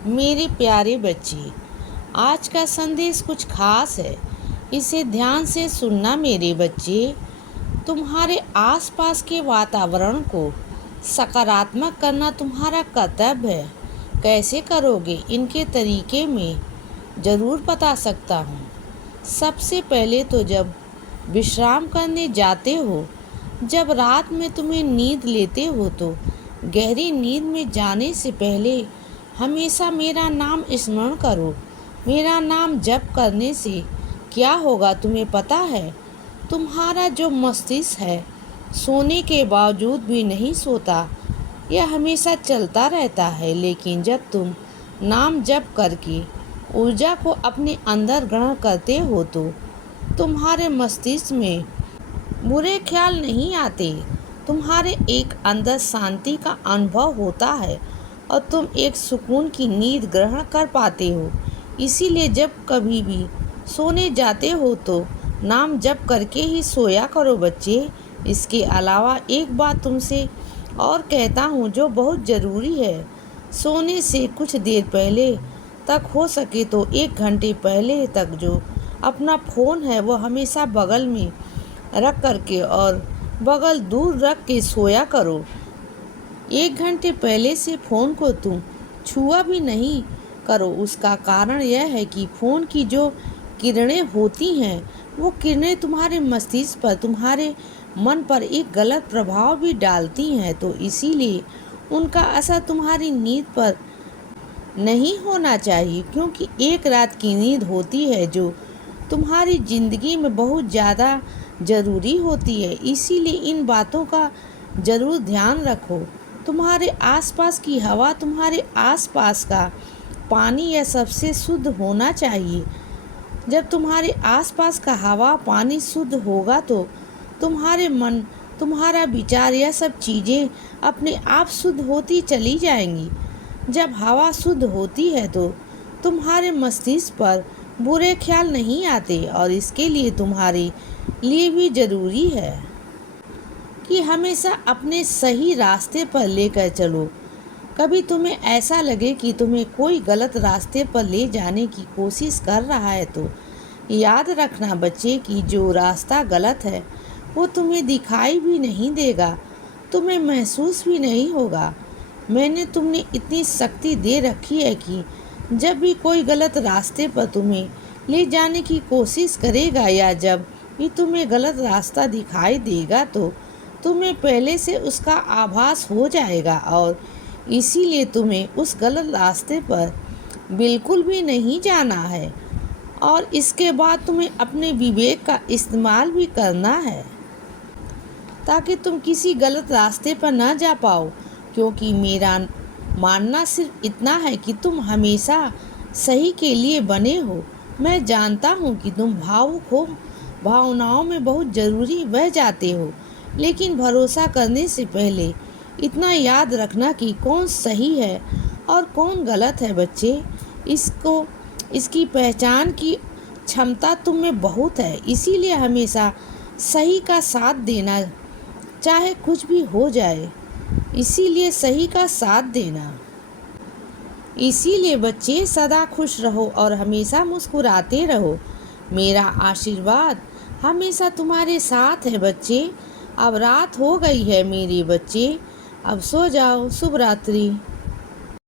मेरे प्यारे बच्चे, आज का संदेश कुछ खास है। इसे ध्यान से सुनना मेरे बच्चे। तुम्हारे आसपास के वातावरण को सकारात्मक करना तुम्हारा कर्तव्य है। कैसे करोगे, इनके तरीके में ज़रूर बता सकता हूँ। सबसे पहले तो जब विश्राम करने जाते हो, जब रात में तुम्हें नींद लेते हो, तो गहरी नींद में जाने से पहले हमेशा मेरा नाम स्मरण करो। मेरा नाम जप करने से क्या होगा तुम्हें पता है? तुम्हारा जो मस्तिष्क है, सोने के बावजूद भी नहीं सोता, यह हमेशा चलता रहता है। लेकिन जब तुम नाम जप करके ऊर्जा को अपने अंदर ग्रहण करते हो, तो तुम्हारे मस्तिष्क में बुरे ख्याल नहीं आते। तुम्हारे एक अंदर शांति का अनुभव होता है और तुम एक सुकून की नींद ग्रहण कर पाते हो। इसीलिए जब कभी भी सोने जाते हो तो नाम जप करके ही सोया करो बच्चे। इसके अलावा एक बात तुमसे और कहता हूँ जो बहुत ज़रूरी है। सोने से कुछ देर पहले तक, हो सके तो 1 घंटे पहले तक, जो अपना फ़ोन है वो हमेशा बगल में रख करके और बगल दूर रख के सोया करो। 1 घंटे पहले से फ़ोन को तुम छुआ भी नहीं करो। उसका कारण यह है कि फ़ोन की जो किरणें होती हैं, वो किरणें तुम्हारे मस्तिष्क पर, तुम्हारे मन पर एक गलत प्रभाव भी डालती हैं। तो इसीलिए उनका असर तुम्हारी नींद पर नहीं होना चाहिए, क्योंकि एक रात की नींद होती है जो तुम्हारी ज़िंदगी में बहुत ज़्यादा ज़रूरी होती है। इसीलिए इन बातों का ज़रूर ध्यान रखो। तुम्हारे आसपास की हवा, तुम्हारे आसपास का पानी, यह सबसे शुद्ध होना चाहिए। जब तुम्हारे आसपास का हवा पानी शुद्ध होगा तो तुम्हारे मन, तुम्हारा विचार, यह सब चीज़ें अपने आप शुद्ध होती चली जाएंगी। जब हवा शुद्ध होती है तो तुम्हारे मस्तिष्क पर बुरे ख्याल नहीं आते। और इसके लिए तुम्हारे लिए भी ज़रूरी है कि हमेशा अपने सही रास्ते पर लेकर चलो। कभी तुम्हें ऐसा लगे कि तुम्हें कोई गलत रास्ते पर ले जाने की कोशिश कर रहा है, तो याद रखना बच्चे कि जो रास्ता गलत है वो तुम्हें दिखाई भी नहीं देगा, तुम्हें महसूस भी नहीं होगा। मैंने तुम्हें इतनी शक्ति दे रखी है कि जब भी कोई गलत रास्ते पर तुम्हें ले जाने की कोशिश करेगा, या जब भी तुम्हें गलत रास्ता दिखाई देगा, तो तुम्हें पहले से उसका आभास हो जाएगा। और इसीलिए तुम्हें उस गलत रास्ते पर बिल्कुल भी नहीं जाना है। और इसके बाद तुम्हें अपने विवेक का इस्तेमाल भी करना है, ताकि तुम किसी गलत रास्ते पर ना जा पाओ। क्योंकि मेरा मानना सिर्फ इतना है कि तुम हमेशा सही के लिए बने हो। मैं जानता हूँ कि तुम भावुक हो, भावनाओं में बहुत ज़रूरी बह जाते हो, लेकिन भरोसा करने से पहले इतना याद रखना कि कौन सही है और कौन गलत है बच्चे। इसकी पहचान की क्षमता तुम में बहुत है। इसीलिए हमेशा सही का साथ देना, चाहे कुछ भी हो जाए। इसीलिए सही का साथ देना। इसीलिए बच्चे सदा खुश रहो और हमेशा मुस्कुराते रहो। मेरा आशीर्वाद हमेशा तुम्हारे साथ है बच्चे। अब रात हो गई है मेरे बच्चे, अब सो जाओ। शुभ रात्रि।